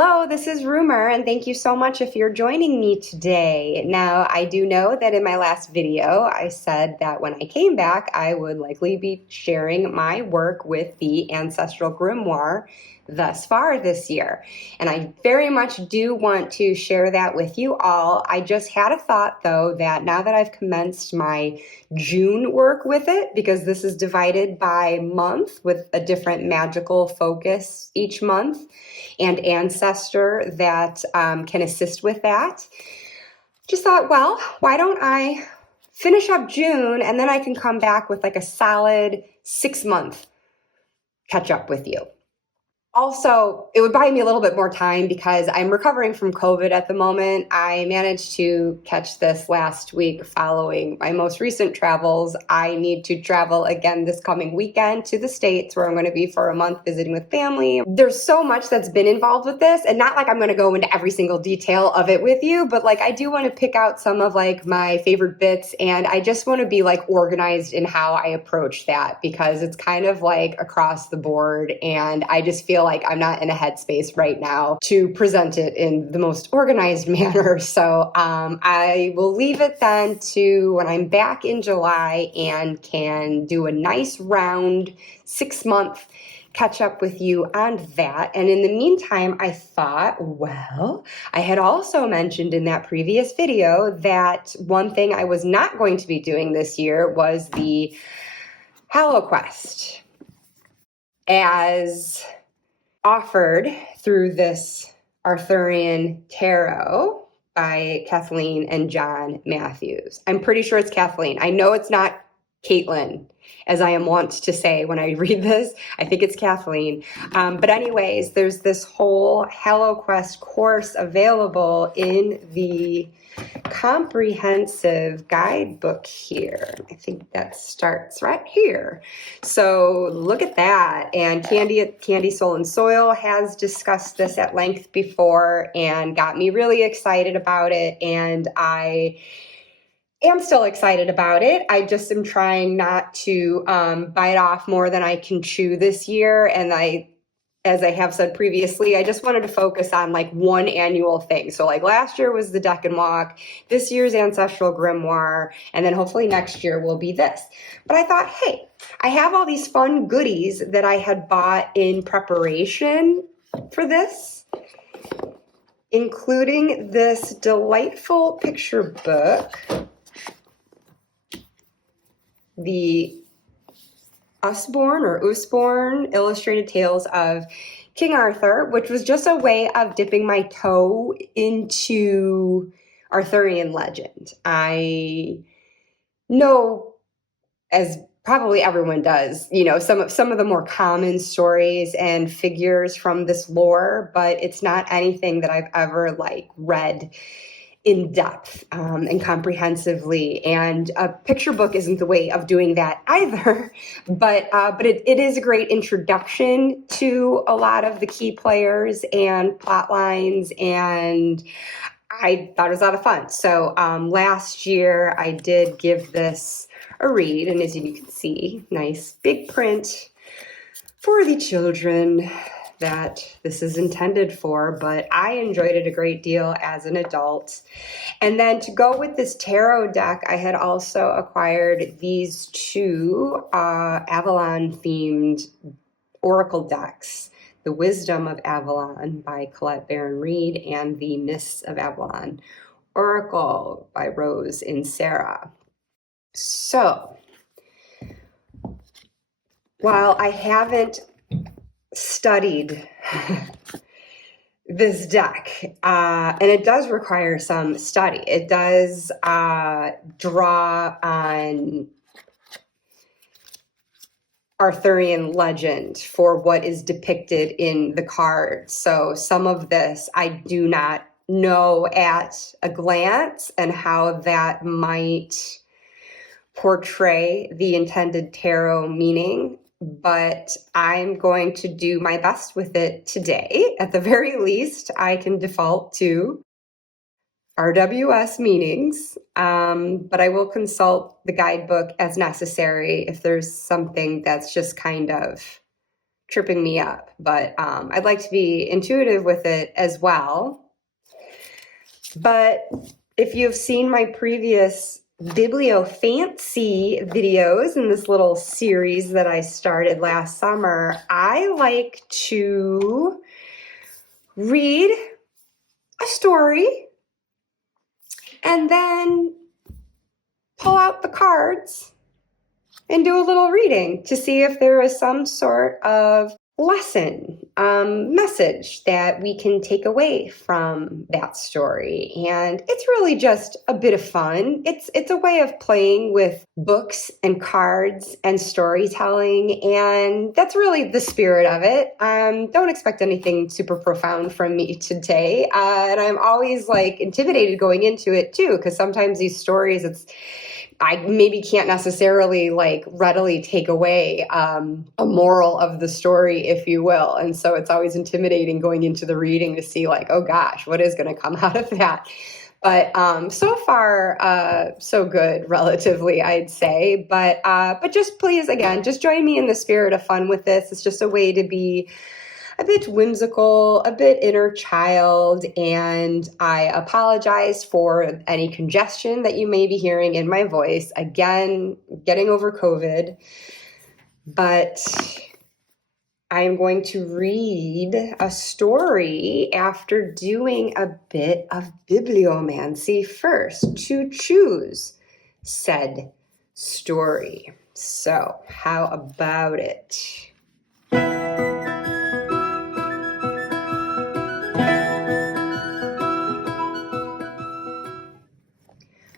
Hello, this is Rumor, and thank you so much if you're joining me today. Now, I do know that in my last video, I said that when I came back, I would likely be sharing my work with the Ancestral Grimoire thus far this year. And I very much do want to share that with you all. I just had a thought, though, that now that I've commenced my June work with it, because this is divided by month with a different magical focus each month, and ancestor that can assist with that. Just thought, well, why don't I finish up June and then I can come back with like a solid 6-month catch up with you. Also, it would buy me a little bit more time because I'm recovering from COVID at the moment. I managed to catch this last week following my most recent travels. I need to travel again this coming weekend to the States where I'm going to be for a month visiting with family. There's so much that's been involved with this, and not like I'm going to go into every single detail of it with you, but like I do want to pick out some of like my favorite bits, and I just want to be like organized in how I approach that because it's kind of like across the board, and I just feel like I'm not in a headspace right now to present it in the most organized manner. So I will leave it then to when I'm back in July and can do a nice round 6-month catch up with you on that. And in the meantime, I thought, well, I had also mentioned in that previous video that one thing I was not going to be doing this year was the Hallowquest, as offered through this Arthurian tarot by Kathleen and John Matthews. I'm pretty sure it's Kathleen. I know it's not Caitlin, as I am wont to say when I read this. I think it's Kathleen. But anyways, there's this whole Hallowquest course available in the comprehensive guidebook here. I think that starts right here. So look at that. And Candy at Candy Soul and Soil has discussed this at length before and got me really excited about it. And I am still excited about it. I just am trying not to bite off more than I can chew this year. And as I have said previously, I just wanted to focus on like one annual thing. So like last year was the Deck and Walk, this year's Ancestral Grimoire, and then hopefully next year will be this. But I thought, hey, I have all these fun goodies that I had bought in preparation for this, including this delightful picture book, the Usborne Illustrated Tales of King Arthur, which was just a way of dipping my toe into Arthurian legend. I know, as probably everyone does, you know, some of the more common stories and figures from this lore, but it's not anything that I've ever like read in depth and comprehensively, and a picture book isn't the way of doing that either. But it is a great introduction to a lot of the key players and plot lines, and I thought it was a lot of fun. So last year I did give this a read, and as you can see, nice big print for the children that this is intended for, but I enjoyed it a great deal as an adult. And then to go with this tarot deck, I had also acquired these two Avalon-themed oracle decks, The Wisdom of Avalon by Colette Baron-Reid and The Mists of Avalon Oracle by Rose and Sarah. So, while I haven't studied this deck, and it does require some study. It does draw on Arthurian legend for what is depicted in the cards. So some of this I do not know at a glance and how that might portray the intended tarot meaning, but I'm going to do my best with it today. At the very least, I can default to RWS meanings, but I will consult the guidebook as necessary if there's something that's just kind of tripping me up, but I'd like to be intuitive with it as well. But if you've seen my previous Biblio-Fancy videos in this little series that I started last summer, I like to read a story and then pull out the cards and do a little reading to see if there is some sort of lesson, message that we can take away from that story. And it's really just a bit of fun. It's a way of playing with books and cards and storytelling, and that's really the spirit of it. Don't expect anything super profound from me today. And I'm always like intimidated going into it too, because sometimes these stories, I maybe can't necessarily like readily take away a moral of the story, if you will. And so it's always intimidating going into the reading to see like, oh gosh, what is going to come out of that? But so far, so good, relatively, I'd say. But just please, again, just join me in the spirit of fun with this. It's just a way to be a bit whimsical, a bit inner child, and I apologize for any congestion that you may be hearing in my voice. Again, getting over COVID, but I'm going to read a story after doing a bit of bibliomancy first to choose said story. So, how about it?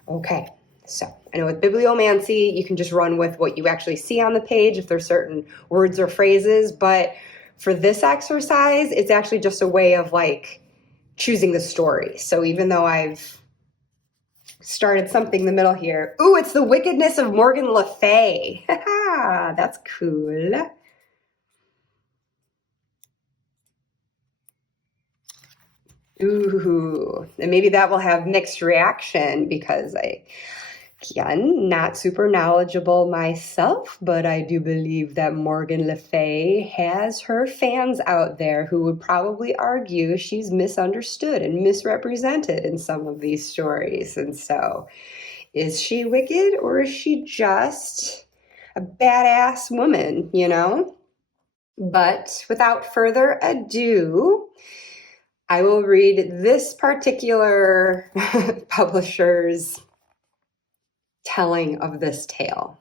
Okay, so I know with bibliomancy, you can just run with what you actually see on the page if there's certain words or phrases, but for this exercise, it's actually just a way of like choosing the story. So even though I've started something in the middle here, ooh, it's The Wickedness of Morgan Le Fay. That's cool. Ooh, and maybe that will have mixed reaction because again, not super knowledgeable myself, but I do believe that Morgan Le Fay has her fans out there who would probably argue she's misunderstood and misrepresented in some of these stories. And so, is she wicked or is she just a badass woman, you know? But without further ado, I will read this particular publisher's telling of this tale.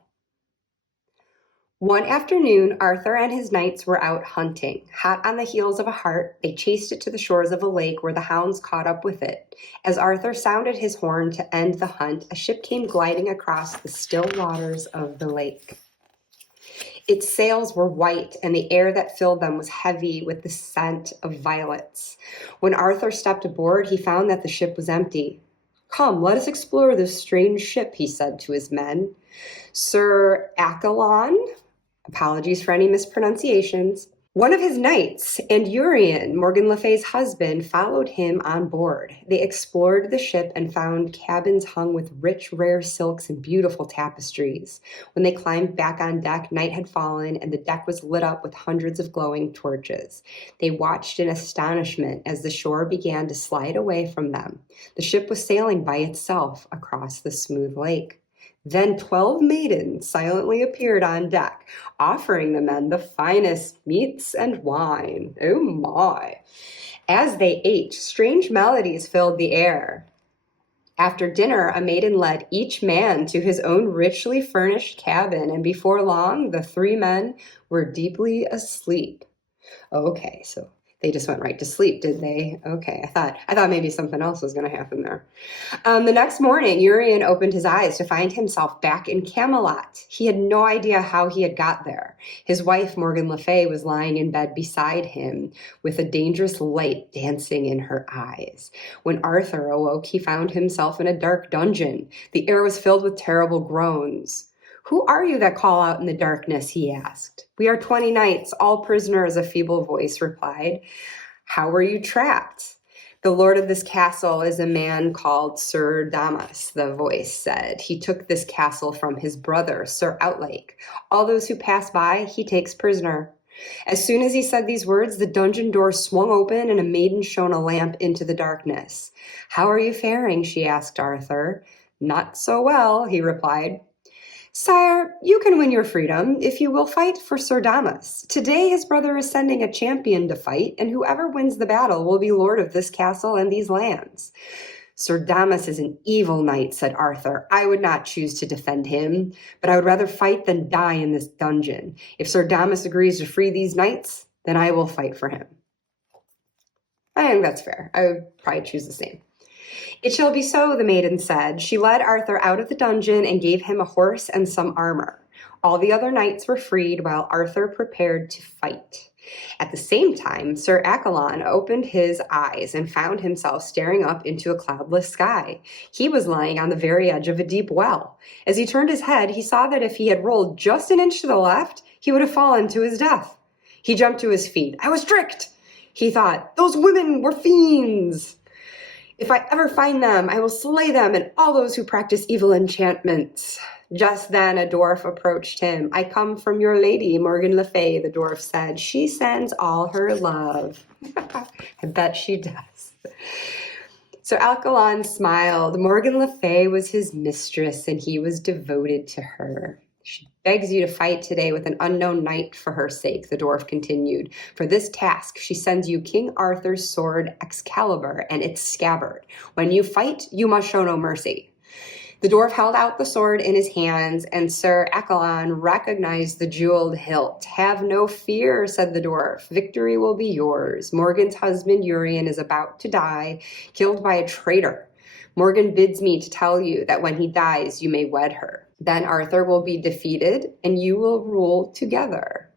One afternoon, Arthur and his knights were out hunting. Hot on the heels of a hart, they chased it to the shores of a lake where the hounds caught up with it. As Arthur sounded his horn to end the hunt, a ship came gliding across the still waters of the lake. Its sails were white, and the air that filled them was heavy with the scent of violets. When Arthur stepped aboard, he found that the ship was empty. "Come, let us explore this strange ship," he said to his men. Sir Accolon, apologies for any mispronunciations, one of his knights, and Urien, Morgan Le Fay's husband, followed him on board. They explored the ship and found cabins hung with rich, rare silks and beautiful tapestries. When they climbed back on deck, night had fallen, and the deck was lit up with hundreds of glowing torches. They watched in astonishment as the shore began to slide away from them. The ship was sailing by itself across the smooth lake. Then 12 maidens silently appeared on deck, offering the men the finest meats and wine. Oh my! As they ate, strange melodies filled the air. After dinner, a maiden led each man to his own richly furnished cabin, and before long, the three men were deeply asleep. Okay, so they just went right to sleep, did they? Okay, I thought maybe something else was going to happen there. The next morning, Urien opened his eyes to find himself back in Camelot. He had no idea how he had got there. His wife, Morgan Le Fay, was lying in bed beside him with a dangerous light dancing in her eyes. When Arthur awoke, he found himself in a dark dungeon. The air was filled with terrible groans. "Who are you that call out in the darkness?" he asked. "We are 20 knights, all prisoners," a feeble voice replied. "How were you trapped?" "The lord of this castle is a man called Sir Damas," the voice said. "He took this castle from his brother, Sir Outlake. All those who pass by, he takes prisoner." As soon as he said these words, the dungeon door swung open and a maiden shone a lamp into the darkness. "How are you faring?" she asked Arthur. "Not so well," he replied. "Sire, you can win your freedom if you will fight for Sir Damas. Today his brother is sending a champion to fight, and whoever wins the battle will be lord of this castle and these lands." "Sir Damas is an evil knight," said Arthur. "I would not choose to defend him, but I would rather fight than die in this dungeon. If Sir Damas agrees to free these knights, then I will fight for him." I think that's fair. I would probably choose the same. "It shall be so," the maiden said. She led Arthur out of the dungeon and gave him a horse and some armor. All the other knights were freed while Arthur prepared to fight. At the same time, Sir Accolon opened his eyes and found himself staring up into a cloudless sky. He was lying on the very edge of a deep well. As he turned his head, he saw that if he had rolled just an inch to the left, he would have fallen to his death. He jumped to his feet. "I was tricked!" he thought. "Those women were fiends! If I ever find them, I will slay them and all those who practice evil enchantments." Just then a dwarf approached him. "I come from your lady, Morgan Le Fay," the dwarf said. "She sends all her love." I bet she does. So Alcalon smiled. Morgan Le Fay was his mistress, and he was devoted to her. "She begs you to fight today with an unknown knight for her sake," the dwarf continued. "For this task, she sends you King Arthur's sword Excalibur and its scabbard. When you fight, you must show no mercy." The dwarf held out the sword in his hands, and Sir Accolon recognized the jeweled hilt. "Have no fear," said the dwarf. "Victory will be yours. Morgan's husband Urien is about to die, killed by a traitor. Morgan bids me to tell you that when he dies, you may wed her. Then Arthur will be defeated, and you will rule together."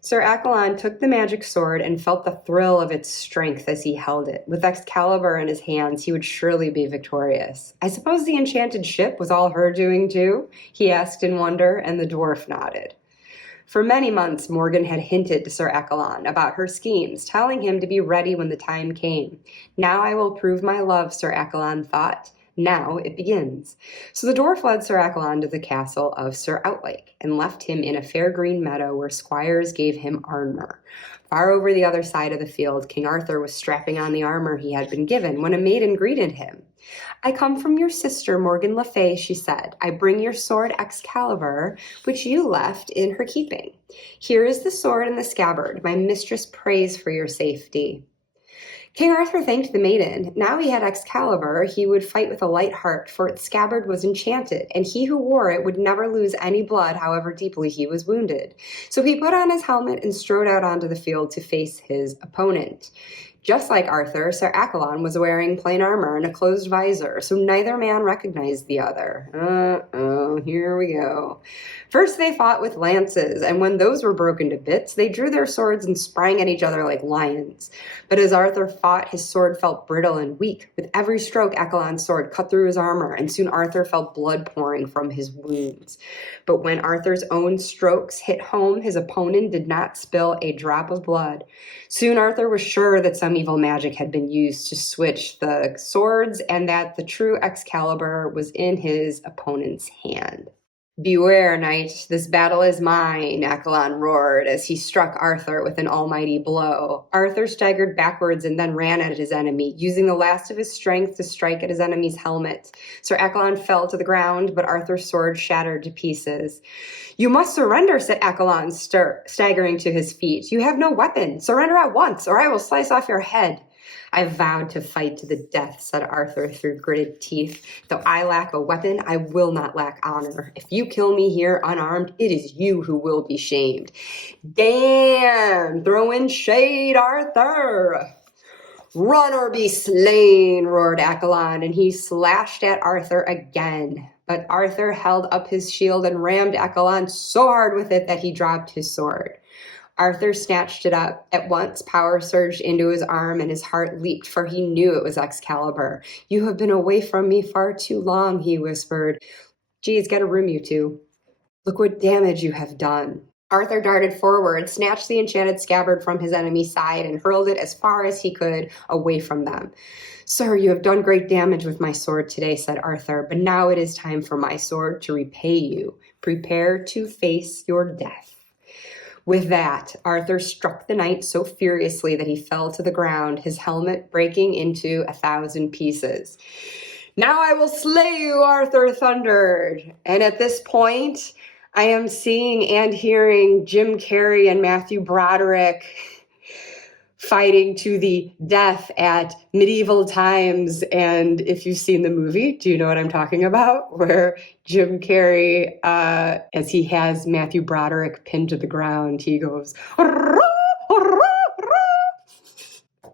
Sir Accolon took the magic sword and felt the thrill of its strength as he held it. With Excalibur in his hands, he would surely be victorious. "I suppose the enchanted ship was all her doing too?" he asked in wonder, and the dwarf nodded. For many months, Morgan had hinted to Sir Accolon about her schemes, telling him to be ready when the time came. "Now I will prove my love," Sir Accolon thought. "Now it begins." So the dwarf led Sir Accolon to the castle of Sir Outlake and left him in a fair green meadow where squires gave him armor. Far over the other side of the field, King Arthur was strapping on the armor he had been given when a maiden greeted him. "I come from your sister, Morgan Le Fay," she said. "I bring your sword Excalibur, which you left in her keeping. Here is the sword and the scabbard. My mistress prays for your safety." King Arthur thanked the maiden. Now he had Excalibur, he would fight with a light heart, for its scabbard was enchanted, and he who wore it would never lose any blood, however deeply he was wounded. So he put on his helmet and strode out onto the field to face his opponent. Just like Arthur, Sir Accolon was wearing plain armor and a closed visor, so neither man recognized the other. Here we go. First they fought with lances, and when those were broken to bits, they drew their swords and sprang at each other like lions. But as Arthur fought, his sword felt brittle and weak. With every stroke, Accolon's sword cut through his armor, and soon Arthur felt blood pouring from his wounds. But when Arthur's own strokes hit home, his opponent did not spill a drop of blood. Soon Arthur was sure that some evil magic had been used to switch the swords and that the true Excalibur was in his opponent's hand. "Beware, knight, this battle is mine," Accolon roared as he struck Arthur with an almighty blow. Arthur staggered backwards and then ran at his enemy, using the last of his strength to strike at his enemy's helmet. Sir Accolon fell to the ground, but Arthur's sword shattered to pieces. "You must surrender," said Accolon, staggering to his feet. "You have no weapon. Surrender at once, or I will slice off your head." "I vowed to fight to the death," said Arthur through gritted teeth. "Though I lack a weapon, I will not lack honor. If you kill me here unarmed, it is you who will be shamed." "Damn! Throw in shade, Arthur!" "Run or be slain," roared Accolon, and he slashed at Arthur again. But Arthur held up his shield and rammed Accolon so hard with it that he dropped his sword. Arthur snatched it up. At once, power surged into his arm and his heart leaped, for he knew it was Excalibur. "You have been away from me far too long," he whispered. "Geez, get a room, you two. Look what damage you have done." Arthur darted forward, snatched the enchanted scabbard from his enemy's side, and hurled it as far as he could away from them. "Sir, you have done great damage with my sword today," said Arthur, "but now it is time for my sword to repay you. Prepare to face your death." With that, Arthur struck the knight so furiously that he fell to the ground, his helmet breaking into 1,000 pieces. "Now I will slay you," Arthur thundered. And at this point, I am seeing and hearing Jim Carrey and Matthew Broderick fighting to the death at medieval times. And if you've seen the movie, do you know what I'm talking about? Where Jim Carrey, as he has Matthew Broderick pinned to the ground, he goes, "Rah, rah, rah."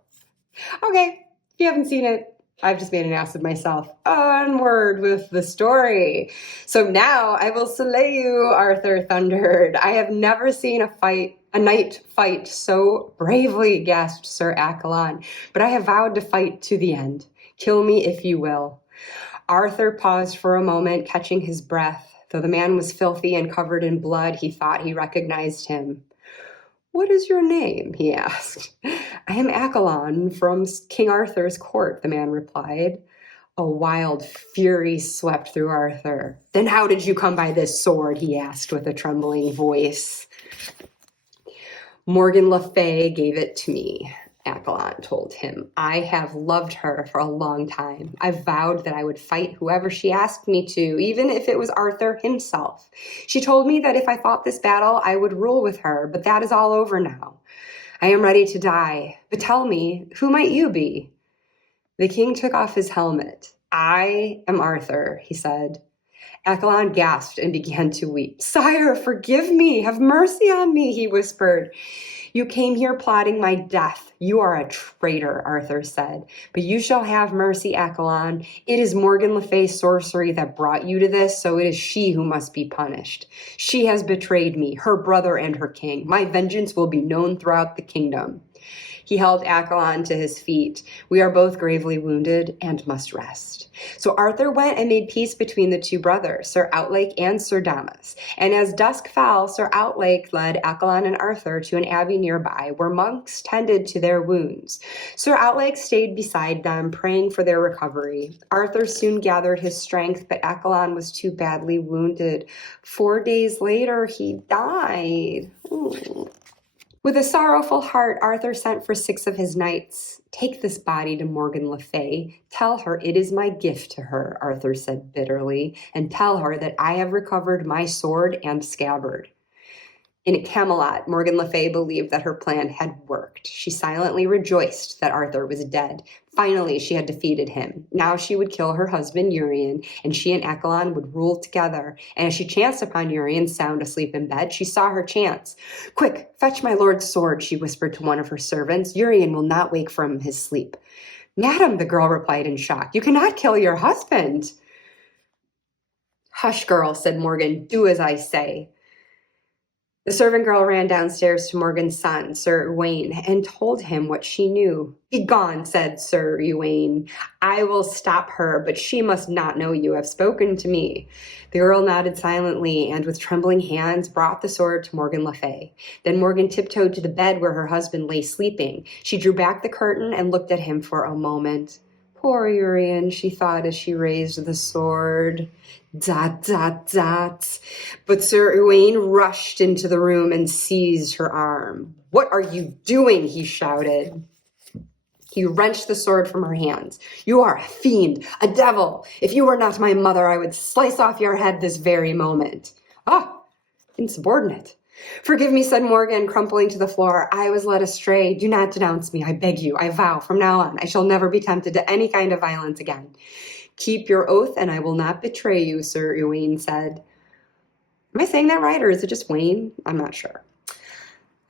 Okay, if you haven't seen it, I've just made an ass of myself. Onward with the story. "So now I will slay you," Arthur thundered. "I have never seen a knight fight so bravely," gasped Sir Accolon, "but I have vowed to fight to the end. Kill me if you will." Arthur paused for a moment, catching his breath. Though the man was filthy and covered in blood, he thought he recognized him. "What is your name?" he asked. "I am Accolon from King Arthur's court," the man replied. A wild fury swept through Arthur. "Then how did you come by this sword?" he asked with a trembling voice. "Morgan Le Fay gave it to me," Accolon told him. "I have loved her for a long time. I vowed that I would fight whoever she asked me to, even if it was Arthur himself. She told me that if I fought this battle, I would rule with her, but that is all over now. I am ready to die. But tell me, who might you be?" The king took off his helmet. "I am Arthur," he said. Accolon gasped and began to weep. "Sire, forgive me. Have mercy on me," he whispered. "You came here plotting my death. You are a traitor," Arthur said. "But you shall have mercy, Accolon. It is Morgan Le Fay's sorcery that brought you to this, so it is she who must be punished. She has betrayed me, her brother, and her king. My vengeance will be known throughout the kingdom." He held Accolon to his feet. "We are both gravely wounded and must rest." So Arthur went and made peace between the two brothers, Sir Outlake and Sir Damas. And as dusk fell, Sir Outlake led Accolon and Arthur to an abbey nearby where monks tended to their wounds. Sir Outlake stayed beside them, praying for their recovery. Arthur soon gathered his strength, but Accolon was too badly wounded. 4 days later, he died. With a sorrowful heart, Arthur sent for 6 of his knights. "Take this body to Morgan Le Fay. Tell her it is my gift to her," Arthur said bitterly, "and tell her that I have recovered my sword and scabbard." In Camelot, Morgan Le Fay believed that her plan had worked. She silently rejoiced that Arthur was dead. Finally, she had defeated him. Now she would kill her husband, Urien, and she and Accolon would rule together. And as she chanced upon Urien sound asleep in bed, she saw her chance. "Quick, fetch my lord's sword," she whispered to one of her servants. "Urien will not wake from his sleep." "Madam," the girl replied in shock, "you cannot kill your husband." "Hush, girl," said Morgan. "Do as I say." The servant girl ran downstairs to Morgan's son, Sir Uwaine, and told him what she knew. "Begone," said Sir Uwaine. "I will stop her, but she must not know you have spoken to me." The girl nodded silently and with trembling hands brought the sword to Morgan Le Fay. Then Morgan tiptoed to the bed where her husband lay sleeping. She drew back the curtain and looked at him for a moment. "Poor Urien," she thought as she raised the sword. Dot, dot, dot. But Sir Uwaine rushed into the room and seized her arm. "What are you doing?" he shouted. He wrenched the sword from her hands. "You are a fiend, a devil. If you were not my mother, I would slice off your head this very moment." "Ah, insubordinate." "Forgive me," said Morgan, crumpling to the floor. "I was led astray. Do not denounce me, I beg you. I vow, from now on, I shall never be tempted to any kind of violence again." "Keep your oath, and I will not betray you," Sir Uwaine said. Am I saying that right, or is it just Wayne? I'm not sure.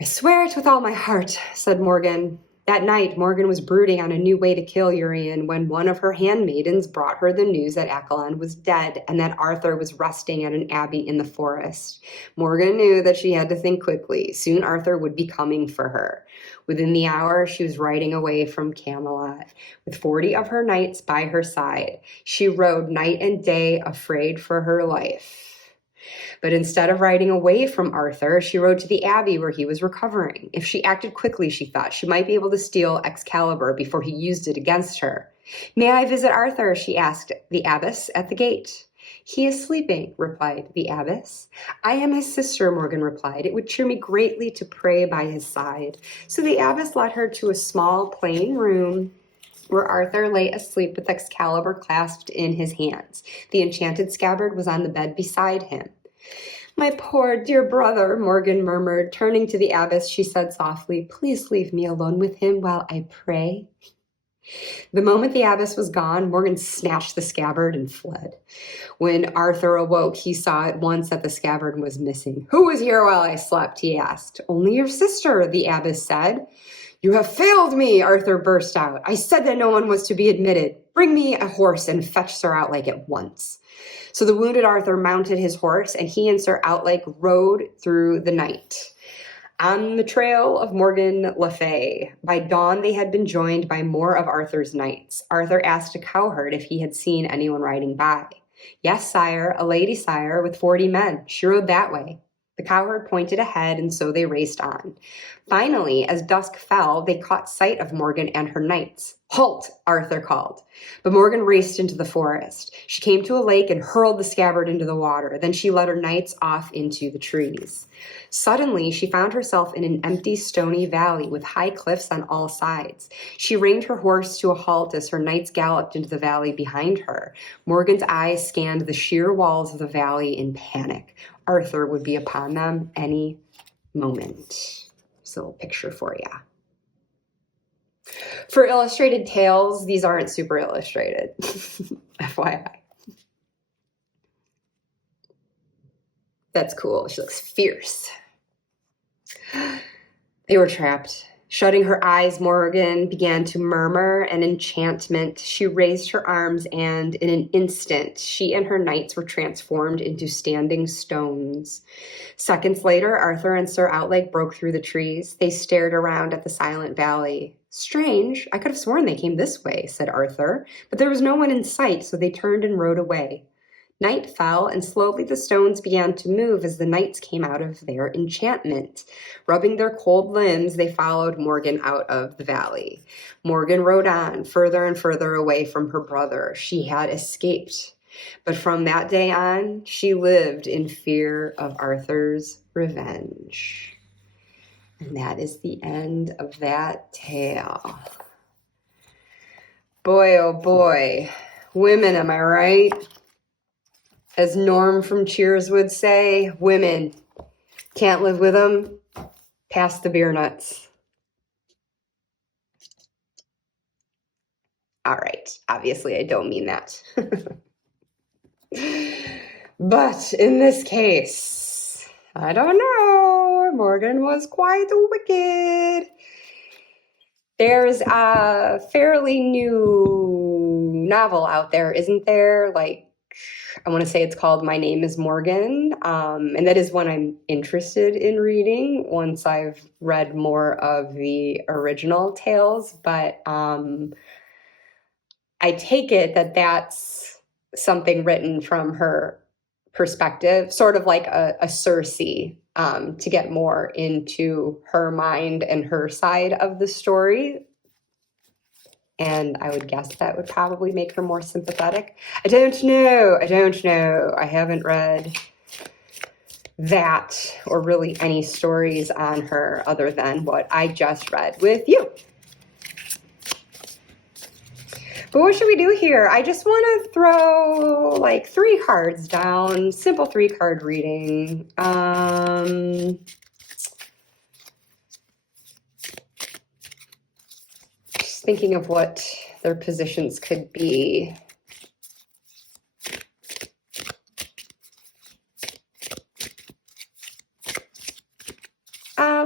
"I swear it with all my heart," said Morgan. That night, Morgan was brooding on a new way to kill Urien when one of her handmaidens brought her the news that Accolon was dead and that Arthur was resting at an abbey in the forest. Morgan knew that she had to think quickly. Soon Arthur would be coming for her. Within the hour, she was riding away from Camelot, with 40 of her knights by her side. She rode night and day, afraid for her life. But instead of riding away from Arthur, she rode to the abbey where he was recovering. If she acted quickly, she thought, she might be able to steal Excalibur before he used it against her. "May I visit Arthur?" she asked the abbess at the gate. "He is sleeping," replied the abbess. "I am his sister," Morgan replied. "It would cheer me greatly to pray by his side." So the abbess led her to a small, plain room where Arthur lay asleep with Excalibur clasped in his hands. The enchanted scabbard was on the bed beside him. "My poor dear brother," Morgan murmured. Turning to the abbess, she said softly, "Please leave me alone with him while I pray." The moment the abbess was gone, Morgan snatched the scabbard and fled. When Arthur awoke, he saw at once that the scabbard was missing. "Who was here while I slept?" he asked. "Only your sister," the abbess said. "You have failed me," Arthur burst out. "I said that no one was to be admitted. Bring me a horse and fetch Sir Outlake at once." So the wounded Arthur mounted his horse, and he and Sir Outlake rode through the night on the trail of Morgan Le Fay. By dawn, they had been joined by more of Arthur's knights. Arthur asked a cowherd if he had seen anyone riding by. "Yes, sire, a lady, sire, with 40 men. She rode that way." The cowherd pointed ahead, and so they raced on. Finally, as dusk fell, they caught sight of Morgan and her knights. "Halt!" Arthur called. But Morgan raced into the forest. She came to a lake and hurled the scabbard into the water. Then she led her knights off into the trees. Suddenly, she found herself in an empty, stony valley with high cliffs on all sides. She reined her horse to a halt as her knights galloped into the valley behind her. Morgan's eyes scanned the sheer walls of the valley in panic. Arthur would be upon them any moment. Just a little picture for you. For illustrated tales, these aren't super illustrated. FYI. That's cool. She looks fierce. They were trapped. Shutting her eyes, Morgan began to murmur an enchantment. She raised her arms, and in an instant, she and her knights were transformed into standing stones. Seconds later, Arthur and Sir Outlake broke through the trees. They stared around at the silent valley. "Strange, I could have sworn they came this way," said Arthur, but there was no one in sight, so they turned and rode away. Night fell, and slowly the stones began to move as the knights came out of their enchantment. Rubbing their cold limbs, they followed Morgan out of the valley. Morgan rode on, further and further away from her brother. She had escaped. But from that day on, she lived in fear of Arthur's revenge. And that is the end of that tale. Boy, oh boy. Women, am I right? As Norm from Cheers would say, women, can't live with them, pass the beer nuts. All right, obviously I don't mean that. But in this case, I don't know, Morgan was quite wicked. There's a fairly new novel out there, isn't there? Like, I want to say it's called My Name is Morgan, and that is one I'm interested in reading once I've read more of the original tales, but I take it that that's something written from her perspective, sort of like a Circe, to get more into her mind and her side of the story. And I would guess that would probably make her more sympathetic. I don't know. I haven't read that or really any stories on her other than what I just read with you. But what should we do here? I just want to throw like 3 cards down, simple 3-card reading. Just thinking of what their positions could be.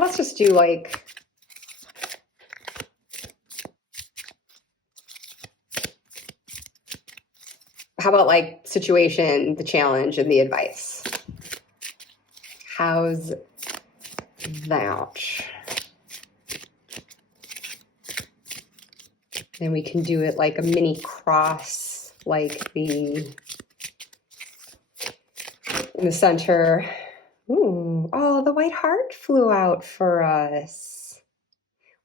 Let's just do like how about like situation, the challenge, and the advice? How's that? Then we can do it like a mini cross, like in the center. Ooh, oh, the white heart flew out for us.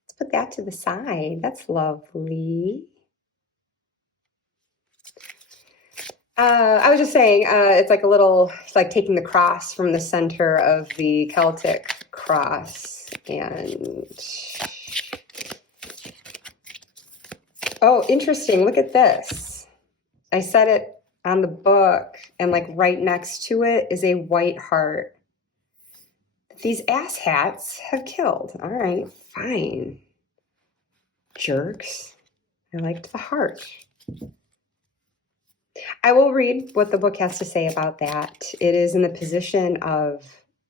Let's put that to the side. That's lovely. I was just saying, it's like a little, it's like taking the cross from the center of the Celtic cross. And, oh, interesting. Look at this. I said it on the book, and like right next to it is a white heart. These asshats have killed. All right, fine. Jerks. I liked the heart. I will read what the book has to say about that. It is in the position of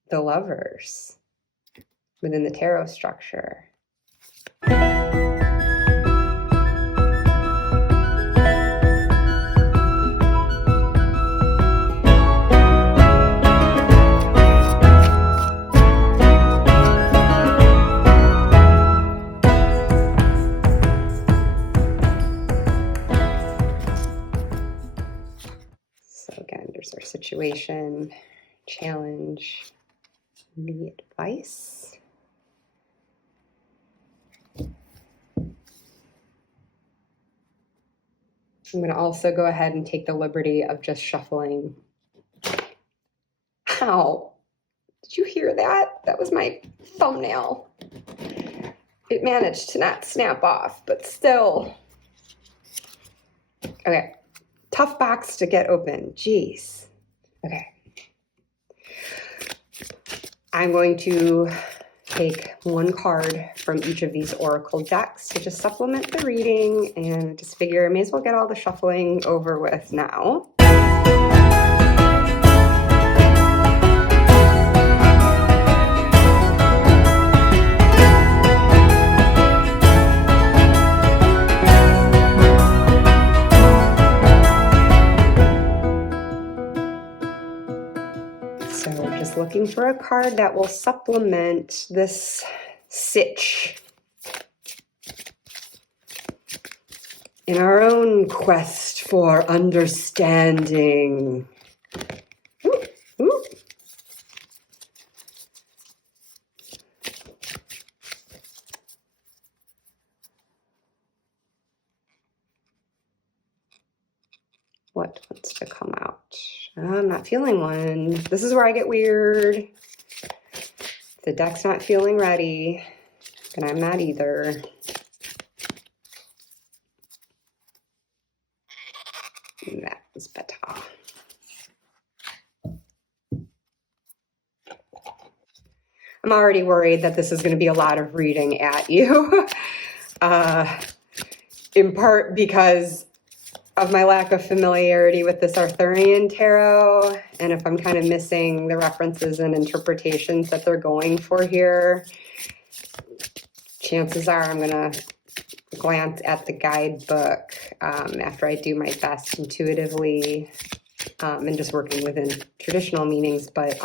the lovers within the tarot structure. So again, there's our situation, challenge, the advice. I'm going to also go ahead and take the liberty of just shuffling. Ow! Did you hear that? That was my thumbnail. It managed to not snap off, but still. Okay. Tough box to get open. Jeez. Okay. I'm going to take one card from each of these oracle decks to just supplement the reading, and just figure I may as well get all the shuffling over with now. So just looking for a card that will supplement this sitch in our own quest for understanding. Ooh, ooh. What wants to come out? I'm not feeling one. This is where I get weird. The deck's not feeling ready, and I'm not either. That was better. I'm already worried that this is going to be a lot of reading at you, in part because of my lack of familiarity with this Arthurian tarot, and if I'm kind of missing the references and interpretations that they're going for here, chances are I'm going to glance at the guidebook after I do my best intuitively and just working within traditional meanings, but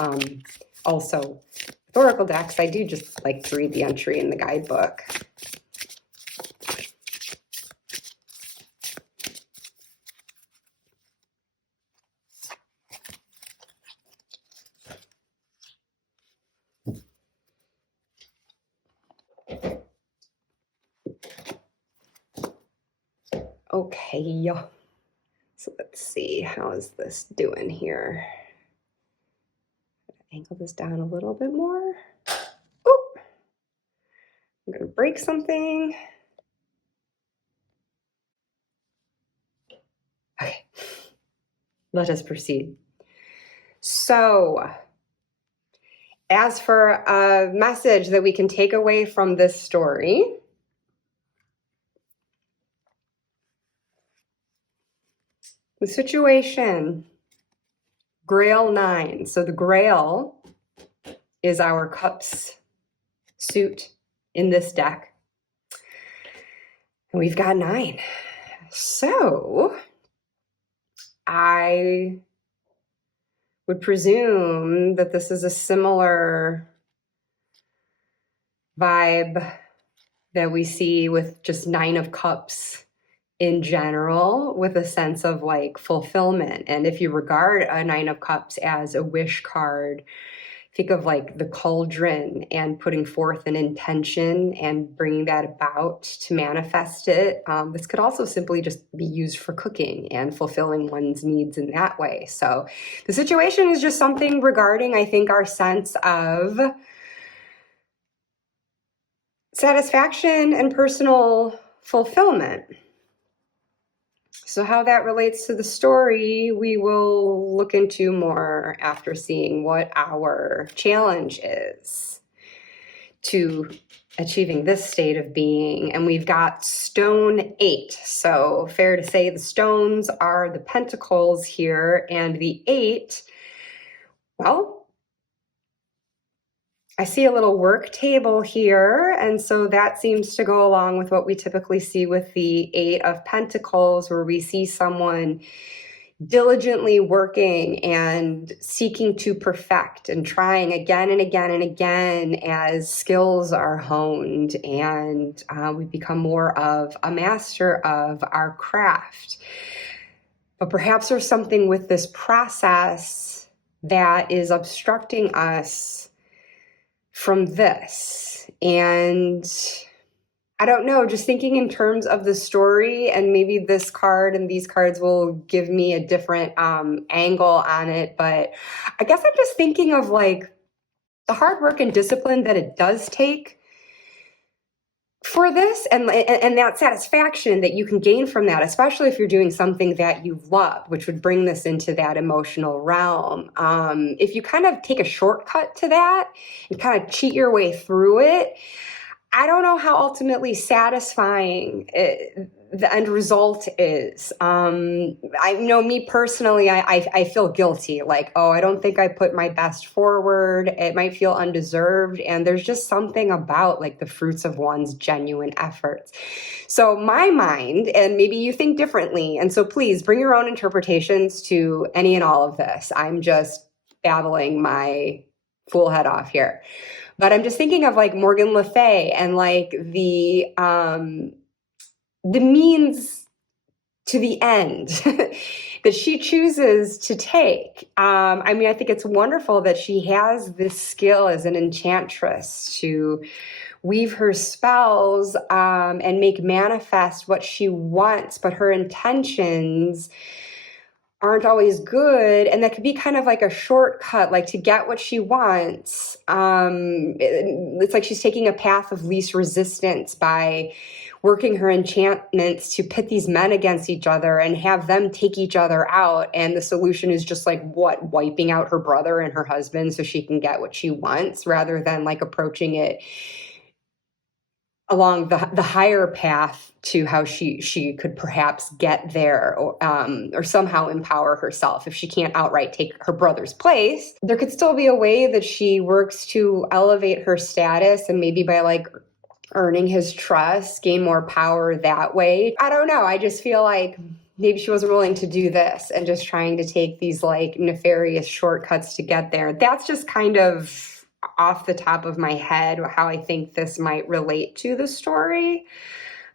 also with oracle decks, I do just like to read the entry in the guidebook. Okay, so let's see, how is this doing here? Angle this down a little bit more. Oh, I'm gonna break something. Okay, let us proceed. So, as for a message that we can take away from this story, the situation, Grail 9. So the Grail is our cups suit in this deck. And we've got 9. So I would presume that this is a similar vibe that we see with just 9 of Cups in general, with a sense of like fulfillment. And if you regard a 9 of Cups as a wish card, think of like the cauldron and putting forth an intention and bringing that about to manifest it. This could also simply just be used for cooking and fulfilling one's needs in that way. So the situation is just something regarding, I think, our sense of satisfaction and personal fulfillment. So how that relates to the story, we will look into more after seeing what our challenge is to achieving this state of being. And we've got stone 8. So fair to say the stones are the pentacles here, and the 8, well, I see a little work table here, and so that seems to go along with what we typically see with the 8 of Pentacles, where we see someone diligently working and seeking to perfect and trying again and again and again as skills are honed and we become more of a master of our craft. But perhaps there's something with this process that is obstructing us from this. And I don't know, just thinking in terms of the story, and maybe this card and these cards will give me a different angle on it. But I guess I'm just thinking of like the hard work and discipline that it does take for this, and that satisfaction that you can gain from that, especially if you're doing something that you love, which would bring this into that emotional realm. If you kind of take a shortcut to that and kind of cheat your way through it, I don't know how ultimately satisfying the end result is. I know me personally, I feel guilty. Like, oh, I don't think I put my best forward. It might feel undeserved. And there's just something about like the fruits of one's genuine efforts. So my mind, and maybe you think differently. And so please bring your own interpretations to any and all of this. I'm just babbling my fool head off here. But I'm just thinking of like Morgan Le Fay and like the means to the end that she chooses to take. I mean, I think it's wonderful that she has this skill as an enchantress to weave her spells and make manifest what she wants, but her intentions aren't always good, and that could be kind of like a shortcut, like to get what she wants. It's like she's taking a path of least resistance by working her enchantments to pit these men against each other and have them take each other out. And the solution is just like wiping out her brother and her husband so she can get what she wants, rather than like approaching it along the higher path to how she could perhaps get there, or somehow empower herself. If she can't outright take her brother's place, there could still be a way that she works to elevate her status, and maybe by like earning his trust, gain more power that way. I don't know. I just feel like maybe she wasn't willing to do this and just trying to take these like nefarious shortcuts to get there. That's just kind of off the top of my head how I think this might relate to the story,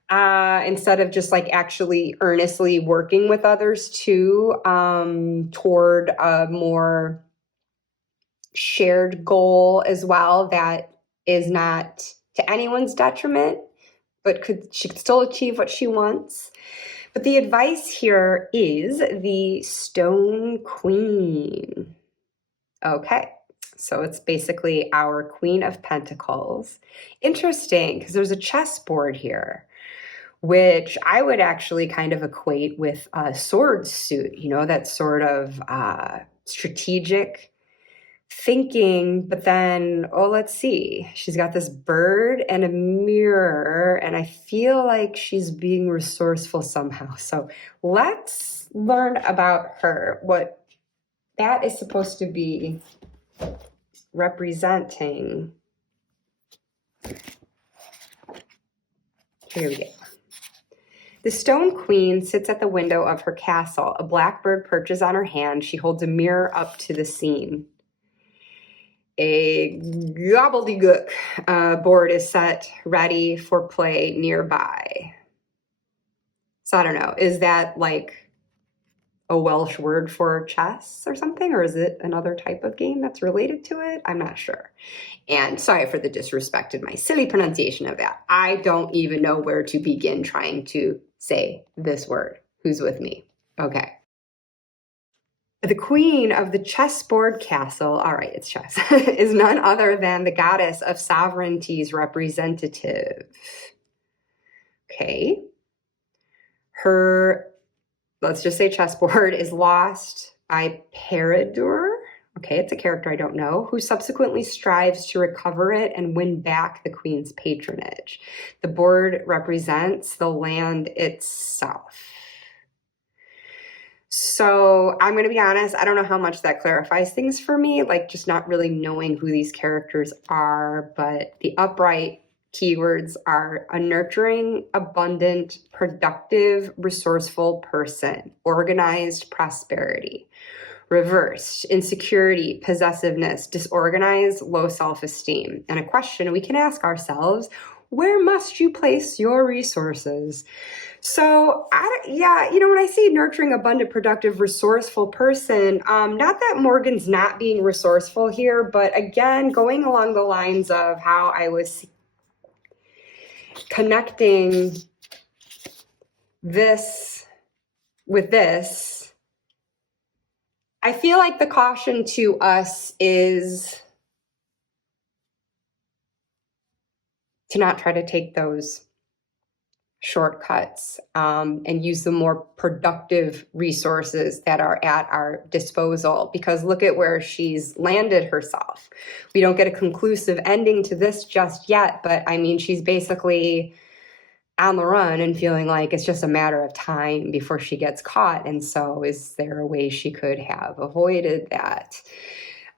instead of just like actually earnestly working with others too, toward a more shared goal as well that is not to anyone's detriment, but she could still achieve what she wants. But the advice here is the Stone Queen. Okay. So it's basically our Queen of Pentacles. Interesting, because there's a chessboard here, which I would actually kind of equate with a sword suit, you know, that sort of strategic thinking. But then, oh, let's see. She's got this bird and a mirror, and I feel like she's being resourceful somehow. So let's learn about her, what that is supposed to be representing. Here we go. The Stone Queen sits at the window of her castle. A blackbird perches on her hand. She holds a mirror up to the scene. A gobbledygook board is set ready for play nearby. So I don't know. Is that like a Welsh word for chess or something, or is it another type of game that's related to it? I'm not sure. And sorry for the disrespect and my silly pronunciation of that. I don't even know where to begin trying to say this word. Who's with me? Okay. The queen of the chessboard castle, all right, it's chess, is none other than the goddess of sovereignty's representative. Okay. Her, let's just say chessboard, is lost by Peredur. Okay, it's a character I don't know, who subsequently strives to recover it and win back the queen's patronage. The board represents the land itself. So I'm going to be honest, I don't know how much that clarifies things for me, like just not really knowing who these characters are, but the upright keywords are a nurturing, abundant, productive, resourceful person, organized prosperity. Reversed, insecurity, possessiveness, disorganized, low self-esteem. And a question we can ask ourselves, where must you place your resources? So, when I say nurturing, abundant, productive, resourceful person, not that Morgan's not being resourceful here, but again, going along the lines of how I was connecting this with this, I feel like the caution to us is to not try to take those shortcuts and use the more productive resources that are at our disposal, because look at where she's landed herself. We don't get a conclusive ending to this just yet, but I mean, she's basically on the run and feeling like it's just a matter of time before she gets caught. And so is there a way she could have avoided that?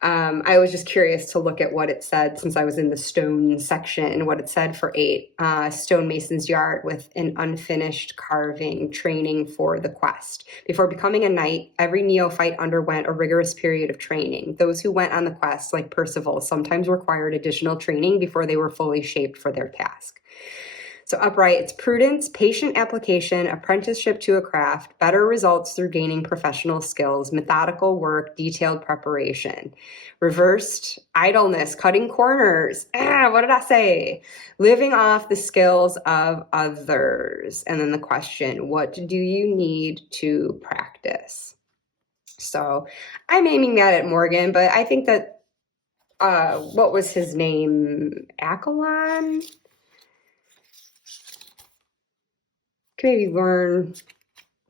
I was just curious to look at what it said, since I was in the stone section, what it said for 8, stonemason's yard with an unfinished carving, training for the quest. Before becoming a knight, every neophyte underwent a rigorous period of training. Those who went on the quest, like Percival, sometimes required additional training before they were fully shaped for their task. So upright, it's prudence, patient application, apprenticeship to a craft, better results through gaining professional skills, methodical work, detailed preparation. Reversed, idleness, cutting corners. What did I say? Living off the skills of others. And then the question, what do you need to practice? So I'm aiming that at Morgan, but I think that, what was his name? Accolon? Can maybe learn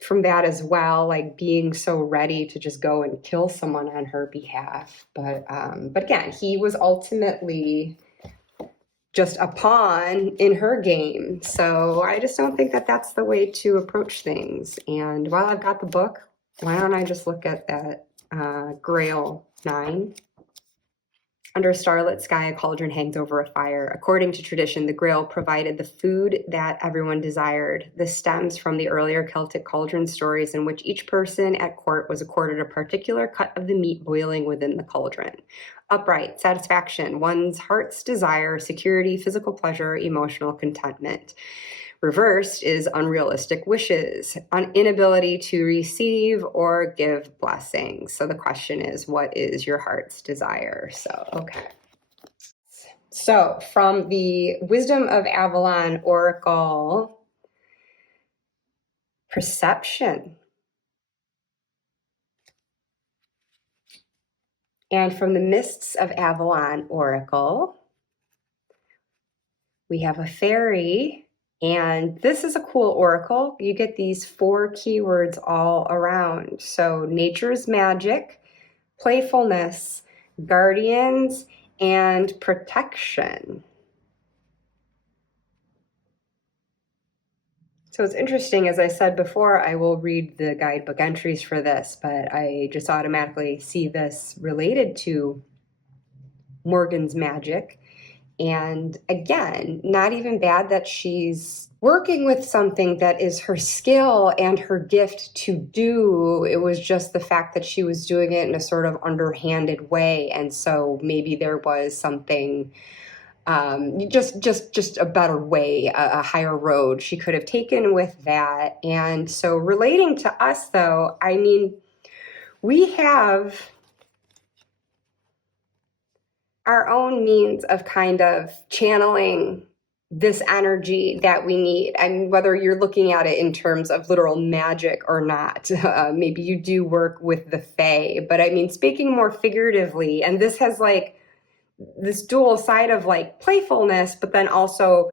from that as well, like being so ready to just go and kill someone on her behalf. But again, he was ultimately just a pawn in her game. So I just don't think that that's the way to approach things. And while I've got the book, why don't I just look at that Grail 9? Under a starlit sky, a cauldron hangs over a fire. According to tradition, the Grail provided the food that everyone desired. This stems from the earlier Celtic cauldron stories, in which each person at court was accorded a particular cut of the meat boiling within the cauldron. Upright, satisfaction, one's heart's desire, security, physical pleasure, emotional contentment. Reversed is unrealistic wishes, inability to receive or give blessings. So the question is, what is your heart's desire? So, okay. So from the Wisdom of Avalon Oracle, perception. And from the Mists of Avalon Oracle, we have a fairy. And this is a cool oracle. You get these 4 keywords all around. So nature's magic, playfulness, guardians, and protection. So it's interesting, as I said before, I will read the guidebook entries for this, but I just automatically see this related to Morgan's magic. And again, not even bad that she's working with something that is her skill and her gift to do. It was just the fact that she was doing it in a sort of underhanded way. And so maybe there was something just a better way, a higher road she could have taken with that. And so relating to us, though, I mean, we have our own means of kind of channeling this energy that we need. I mean, whether you're looking at it in terms of literal magic or not, maybe you do work with the Fae, but I mean, speaking more figuratively, and this has like this dual side of like playfulness, but then also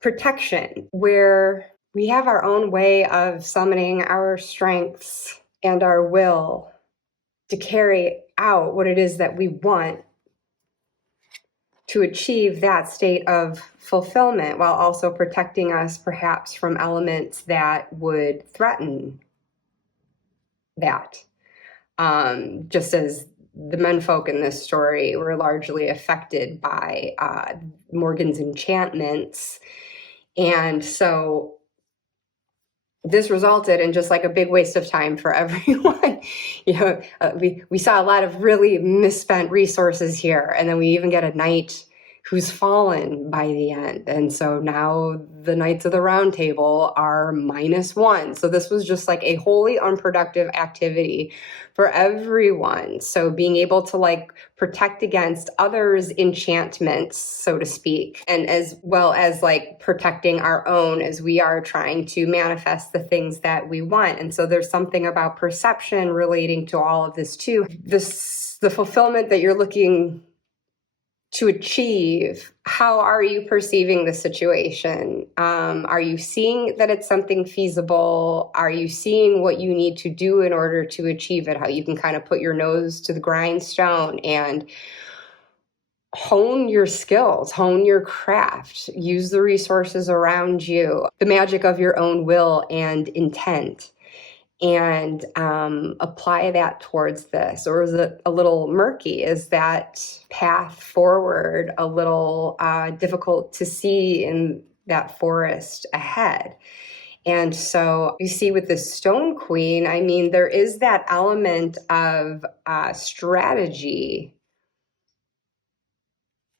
protection, where we have our own way of summoning our strengths and our will to carry out what it is that we want to achieve that state of fulfillment, while also protecting us perhaps from elements that would threaten that. Just as the menfolk in this story were largely affected by Morgan's enchantments. And so this resulted in just like a big waste of time for everyone. We saw a lot of really misspent resources here, and then we even get a knight who's fallen by the end. And so now the Knights of the Round Table are -1. So this was just like a wholly unproductive activity for everyone. So being able to like protect against others' enchantments, so to speak, and as well as like protecting our own as we are trying to manifest the things that we want. And so there's something about perception relating to all of this too. The fulfillment that you're looking to achieve, how are you perceiving the situation? Are you seeing that it's something feasible? Are you seeing what you need to do in order to achieve it? How you can kind of put your nose to the grindstone and hone your skills, hone your craft, use the resources around you, the magic of your own will and intent, and apply that towards this? Or is it a little murky? Is that path forward a little difficult to see in that forest ahead? And so you see with the Stone Queen, I mean, there is that element of strategy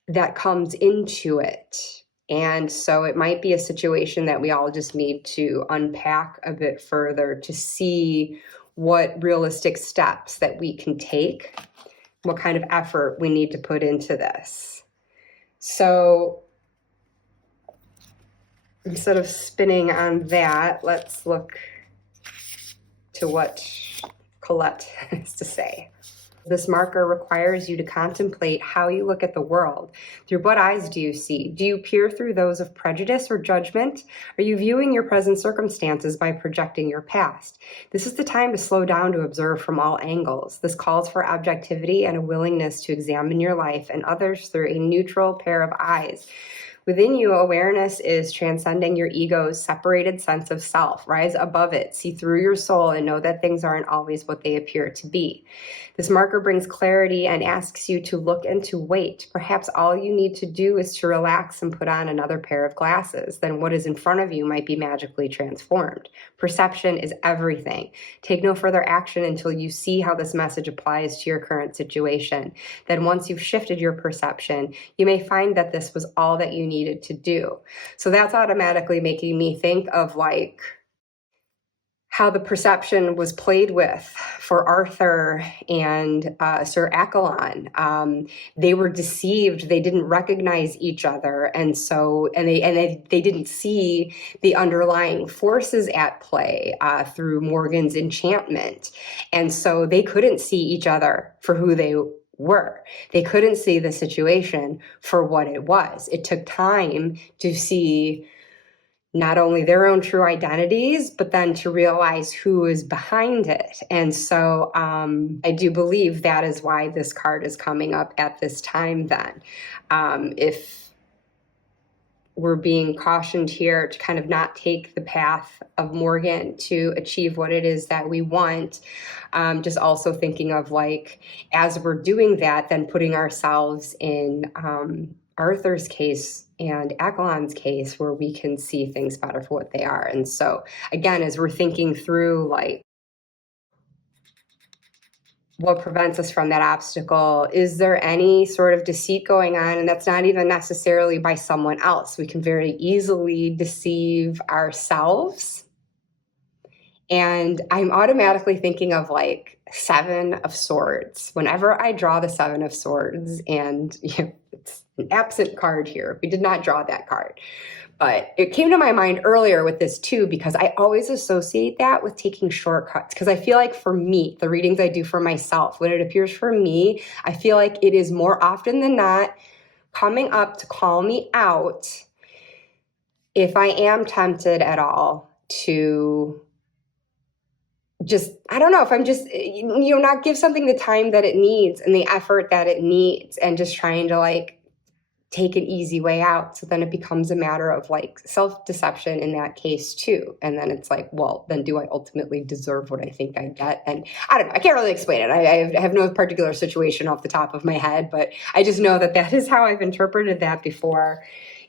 that comes into it. And so it might be a situation that we all just need to unpack a bit further to see what realistic steps that we can take, what kind of effort we need to put into this. So instead of spinning on that, let's look to what Colette has to say. This marker requires you to contemplate how you look at the world. Through what eyes do you see? Do you peer through those of prejudice or judgment? Are you viewing your present circumstances by projecting your past? This is the time to slow down to observe from all angles. This calls for objectivity and a willingness to examine your life and others through a neutral pair of eyes. Within you, awareness is transcending your ego's separated sense of self. Rise above it, see through your soul, and know that things aren't always what they appear to be. This marker brings clarity and asks you to look and to wait. Perhaps all you need to do is to relax and put on another pair of glasses. Then what is in front of you might be magically transformed. Perception is everything. Take no further action until you see how this message applies to your current situation. Then once you've shifted your perception, you may find that this was all that you needed to do. So that's automatically making me think of like how the perception was played with for Arthur and Sir Accolon. They were deceived. They didn't recognize each other, and they didn't see the underlying forces at play through Morgan's enchantment, and so they couldn't see each other for who they were. They couldn't see the situation for what it was. It took time to see not only their own true identities, but then to realize who is behind it. And so I do believe that is why this card is coming up at this time then. If we're being cautioned here to kind of not take the path of Morgan to achieve what it is that we want, just also thinking of like, as we're doing that, then putting ourselves in Arthur's case and Accolon's case, where we can see things better for what they are. And so again, as we're thinking through like what prevents us from that obstacle? Is there any sort of deceit going on? And that's not even necessarily by someone else. We can very easily deceive ourselves. And I'm automatically thinking of like Seven of Swords. Whenever I draw the Seven of Swords, and it's an absent card here. We did not draw that card. But it came to my mind earlier with this too, because I always associate that with taking shortcuts. Because I feel like for me, the readings I do for myself, when it appears for me, I feel like it is more often than not coming up to call me out if I am tempted at all to just, I don't know, if I'm just, not give something the time that it needs and the effort that it needs, and just trying to like take an easy way out. So then it becomes a matter of like self-deception in that case too. And then it's like, well, then do I ultimately deserve what I think I get? And I don't know, I can't really explain it. I have no particular situation off the top of my head, but I just know that that is how I've interpreted that before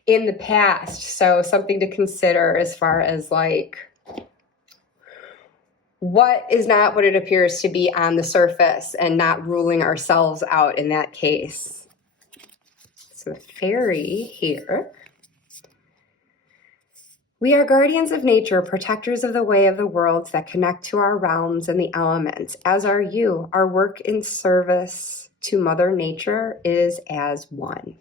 in the past. So something to consider as far as like, what is not what it appears to be on the surface, and not ruling ourselves out in that case. So the fairy here. We are guardians of nature, protectors of the way of the worlds that connect to our realms and the elements, as are you. Our work in service to Mother Nature is as one.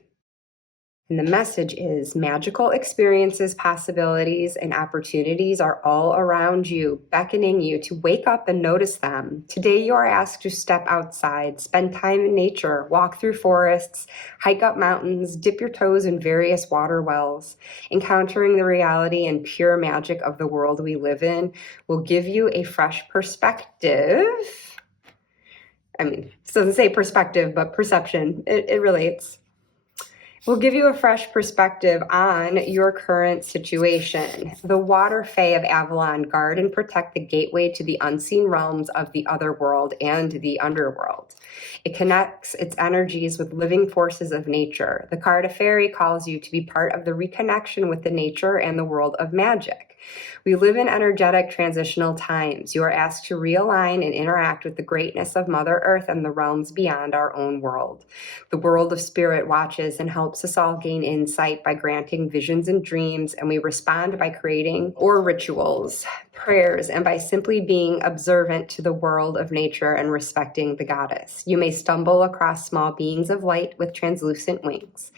And the message is magical experiences, possibilities, and opportunities are all around you, beckoning you to wake up and notice them. Today you are asked to step outside, spend time in nature, walk through forests, hike up mountains, dip your toes in various water wells. Encountering the reality and pure magic of the world we live in will give you a fresh perspective. I mean, it doesn't say perspective, but perception. It relates. Will give you a fresh perspective on your current situation. The Water Fae of Avalon guard and protect the gateway to the unseen realms of the other world and the underworld. It connects its energies with living forces of nature. The card of Fairy calls you to be part of the reconnection with the nature and the world of magic. We live in energetic transitional times. You are asked to realign and interact with the greatness of Mother Earth and the realms beyond our own world. The world of spirit watches and helps us all gain insight by granting visions and dreams, and we respond by creating or rituals, prayers, and by simply being observant to the world of nature and respecting the goddess. You may stumble across small beings of light with translucent wings.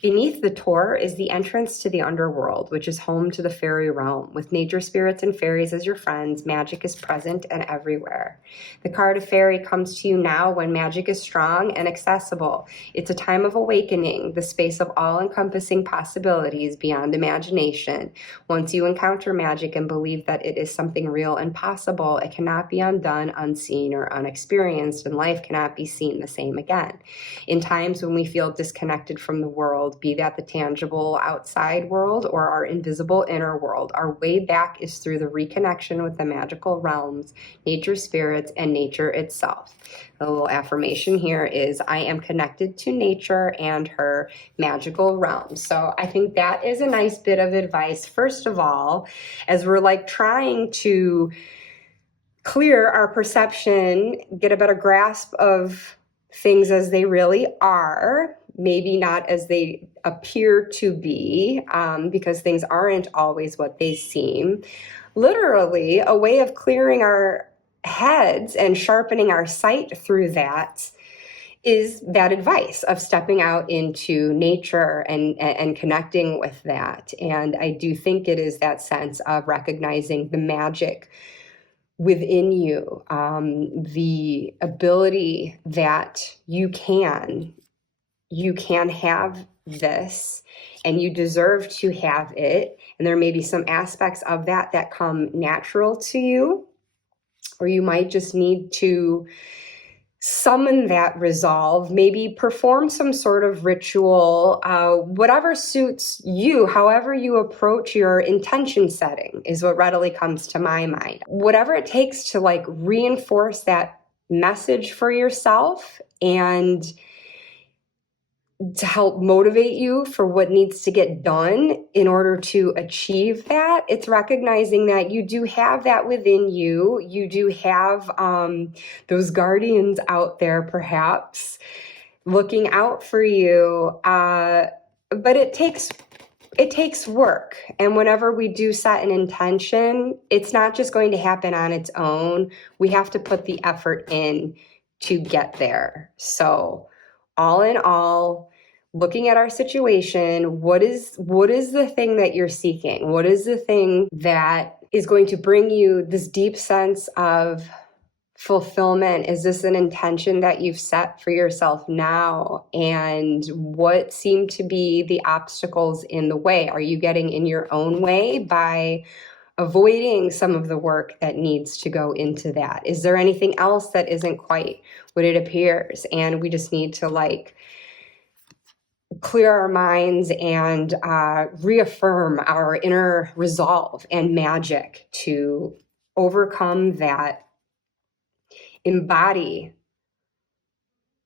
Beneath the Tor is the entrance to the underworld, which is home to the fairy realm. With nature spirits and fairies as your friends, magic is present and everywhere. The card of Fairy comes to you now when magic is strong and accessible. It's a time of awakening, the space of all-encompassing possibilities beyond imagination. Once you encounter magic and believe that it is something real and possible, it cannot be undone, unseen, or unexperienced, and life cannot be seen the same again. In times when we feel disconnected from the world, be that the tangible outside world or our invisible inner world, our way back is through the reconnection with the magical realms, nature spirits, and nature itself. The little affirmation here is, I am connected to nature and her magical realm. So I think that is a nice bit of advice, first of all, as we're like trying to clear our perception, get a better grasp of things as they really are, maybe not as they appear to be, because things aren't always what they seem. Literally, a way of clearing our heads and sharpening our sight through that is that advice of stepping out into nature and connecting with that. And I do think it is that sense of recognizing the magic within you, the ability that you can have this, and you deserve to have it. And there may be some aspects of that that come natural to you, or you might just need to summon that resolve, maybe perform some sort of ritual, whatever suits you, however you approach your intention setting is what readily comes to my mind. Whatever it takes to like reinforce that message for yourself and to help motivate you for what needs to get done in order to achieve that. It's recognizing that you do have that within you. You do have those guardians out there, perhaps, looking out for you. But it takes work. And whenever we do set an intention, it's not just going to happen on its own. We have to put the effort in to get there. So all in all, looking at our situation, what is the thing that you're seeking? What is the thing that is going to bring you this deep sense of fulfillment? Is this an intention that you've set for yourself now? And what seem to be the obstacles in the way? Are you getting in your own way by avoiding some of the work that needs to go into that? Is there anything else that isn't quite what it appears? And we just need to clear our minds and reaffirm our inner resolve and magic to overcome that. Embody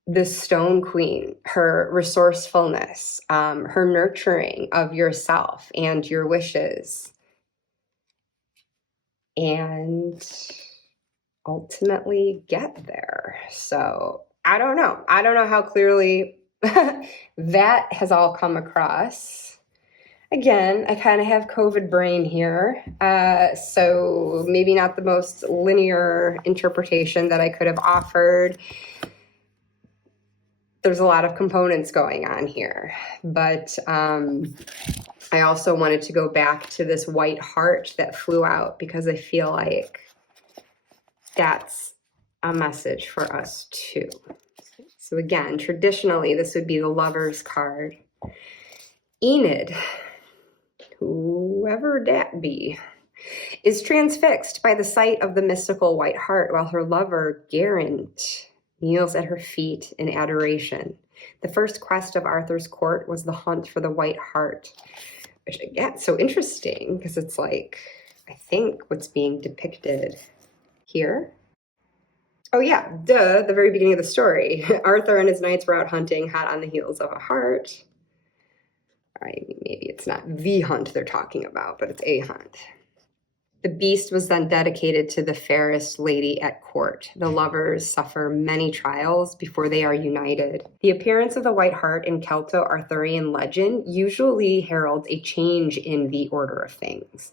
this stone queen, her resourcefulness, her nurturing of yourself and your wishes, and ultimately get there. So I don't know how clearly that has all come across. Again, I kind of have COVID brain here, so maybe not the most linear interpretation that I could have offered. There's a lot of components going on here, but I also wanted to go back to this white heart that flew out because I feel like that's a message for us too. So again, traditionally, this would be the Lover's card. Enid, whoever that be, is transfixed by the sight of the mystical white heart while her lover, Geraint, kneels at her feet in adoration. The first quest of Arthur's court was the hunt for the white heart, which again, so interesting because it's like, I think what's being depicted here. Oh yeah, duh, the very beginning of the story. Arthur and his knights were out hunting, hot on the heels of a heart. All right, maybe it's not the hunt they're talking about, but it's a hunt. The beast was then dedicated to the fairest lady at court. The lovers suffer many trials before they are united. The appearance of the white hart in Celto-Arthurian legend usually heralds a change in the order of things,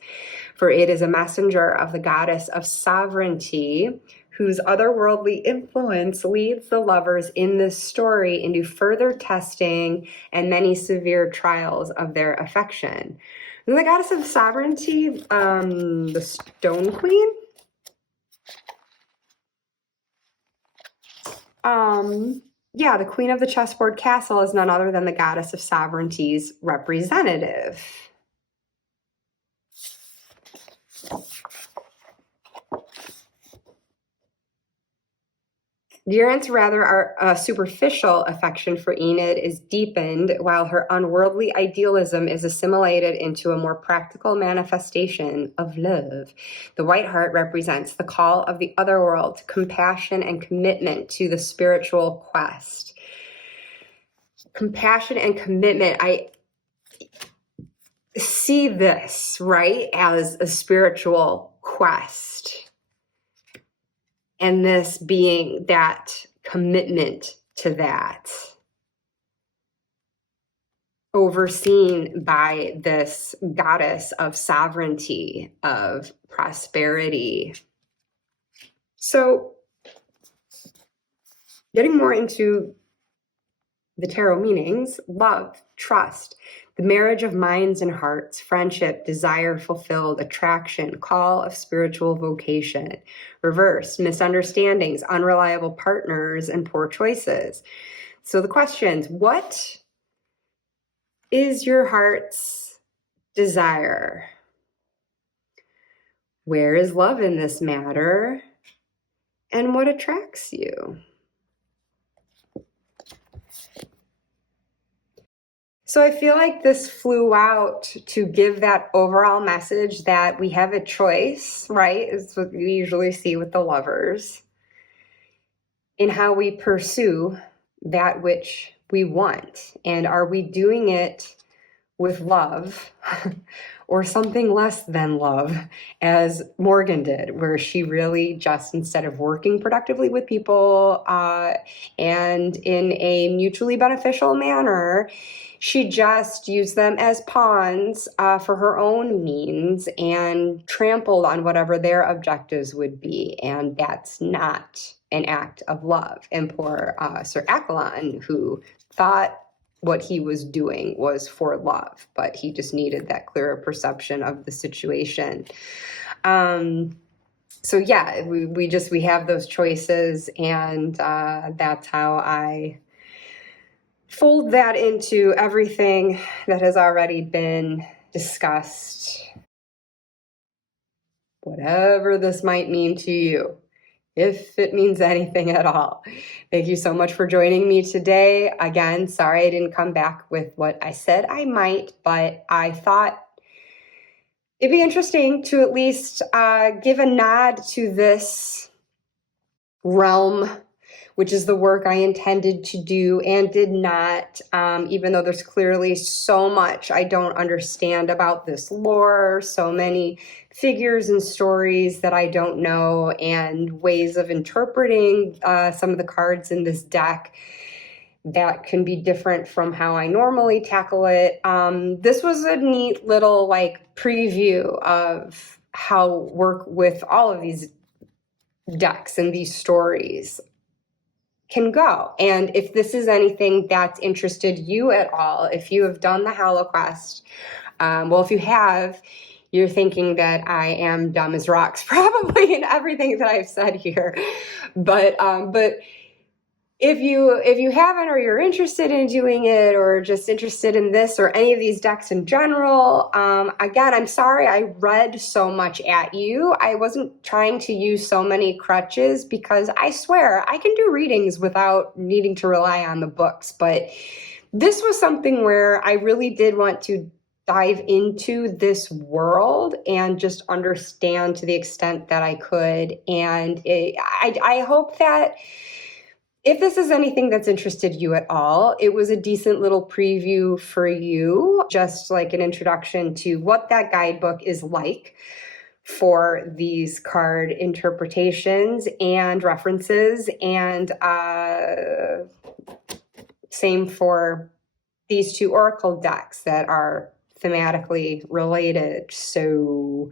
for it is a messenger of the goddess of sovereignty, whose otherworldly influence leads the lovers in this story into further testing and many severe trials of their affection. And the goddess of sovereignty, the Stone Queen? Yeah, the Queen of the Chessboard Castle is none other than the goddess of sovereignty's representative. Geraint's rather superficial affection for Enid is deepened, while her unworldly idealism is assimilated into a more practical manifestation of love. The white hart represents the call of the otherworld, compassion and commitment to the spiritual quest. Compassion and commitment. I see this, right, as a spiritual quest. And this being that commitment to that, overseen by this goddess of sovereignty, of prosperity. So, getting more into the tarot meanings: love, trust, the marriage of minds and hearts, friendship, desire fulfilled, attraction, call of spiritual vocation, reversed, misunderstandings, unreliable partners, and poor choices. So the questions: what is your heart's desire? Where is love in this matter? And what attracts you? So I feel like this flew out to give that overall message that we have a choice, right? Is what we usually see with the lovers, in how we pursue that which we want? And are we doing it with love or something less than love, as Morgan did, where she really just, instead of working productively with people and in a mutually beneficial manner, she just used them as pawns for her own means and trampled on whatever their objectives would be. And that's not an act of love. And poor Sir Accolon, who thought what he was doing was for love, but he just needed that clearer perception of the situation. So yeah, we have those choices, and that's how I fold that into everything that has already been discussed. Whatever this might mean to you, if it means anything at all. Thank you so much for joining me today. Again, sorry I didn't come back with what I said I might, but I thought it'd be interesting to at least give a nod to this realm, which is the work I intended to do and did not, even though there's clearly so much I don't understand about this lore, so many figures and stories that I don't know, and ways of interpreting some of the cards in this deck that can be different from how I normally tackle it. This was a neat little preview of how work with all of these decks and these stories can go. And if this is anything that's interested you at all, if you have done the Hallowquest, well, if you have, you're thinking that I am dumb as rocks, probably, in everything that I've said here. But if you haven't, or you're interested in doing it, or just interested in this or any of these decks in general, again, I'm sorry I read so much at you. I wasn't trying to use so many crutches, because I swear I can do readings without needing to rely on the books. But this was something where I really did want to dive into this world and just understand to the extent that I could. And I hope that if this is anything that's interested you at all, it was a decent little preview for you, just like an introduction to what that guidebook is like for these card interpretations and references, and same for these two oracle decks that are thematically related. So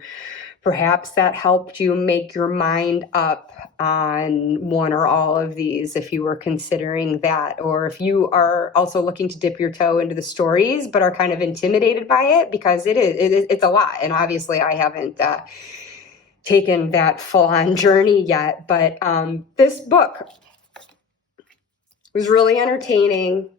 perhaps that helped you make your mind up on one or all of these if you were considering that, or if you are also looking to dip your toe into the stories but are kind of intimidated by it, because it's a lot. And obviously I haven't taken that full-on journey yet, but this book was really entertaining,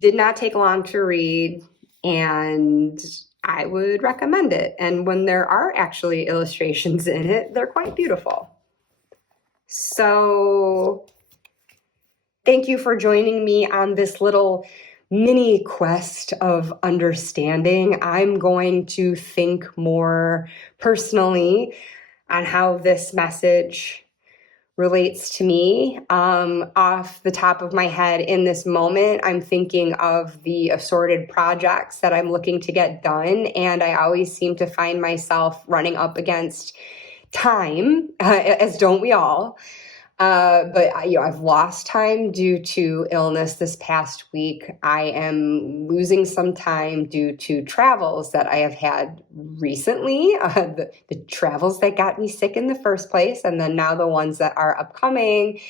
did not take long to read, and I would recommend it. And when there are actually illustrations in it, they're quite beautiful. So thank you for joining me on this little mini quest of understanding. I'm going to think more personally on how this message relates to me. Off the top of my head in this moment, I'm thinking of the assorted projects that I'm looking to get done, and I always seem to find myself running up against time, as don't we all. But I've lost time due to illness this past week. I am losing some time due to travels that I have had recently, the travels that got me sick in the first place, and then now the ones that are upcoming.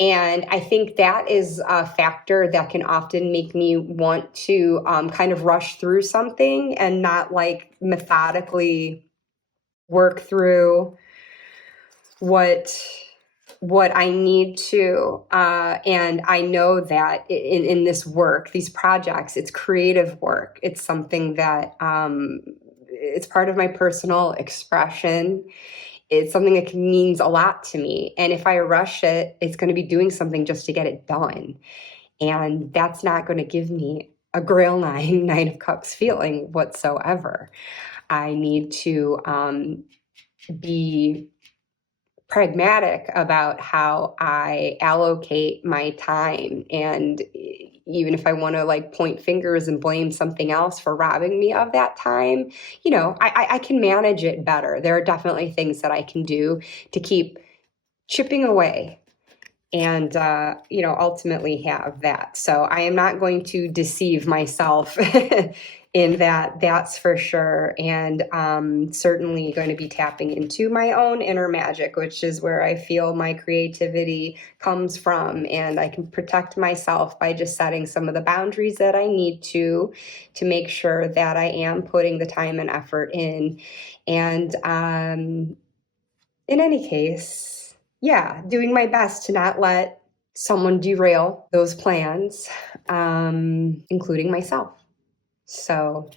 And I think that is a factor that can often make me want to kind of rush through something and not methodically work through what I need to. And I know that in this work, these projects, it's creative work. It's something that it's part of my personal expression. It's something that means a lot to me. And if I rush it, it's going to be doing something just to get it done. And that's not going to give me a Grail 9, Nine of Cups feeling whatsoever. I need to be pragmatic about how I allocate my time. And even if I want to like point fingers and blame something else for robbing me of that time, you know, I can manage it better. There are definitely things that I can do to keep chipping away and, you know, ultimately have that. So I am not going to deceive myself in that, that's for sure. And certainly going to be tapping into my own inner magic, which is where I feel my creativity comes from. And I can protect myself by just setting some of the boundaries that I need to make sure that I am putting the time and effort in. And in any case, yeah, doing my best to not let someone derail those plans, including myself. So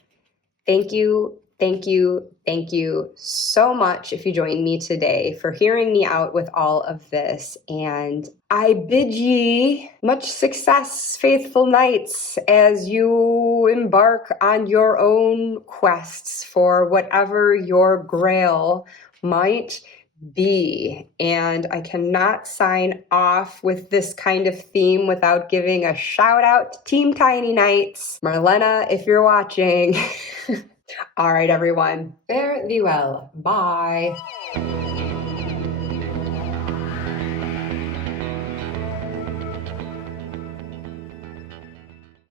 thank you, thank you, thank you so much if you joined me today for hearing me out with all of this. And I bid ye much success, faithful knights, as you embark on your own quests for whatever your grail might be. And I cannot sign off with this kind of theme without giving a shout out to Team Tiny Knights. Marlena, if you're watching. All right, everyone. Fare thee well. Bye.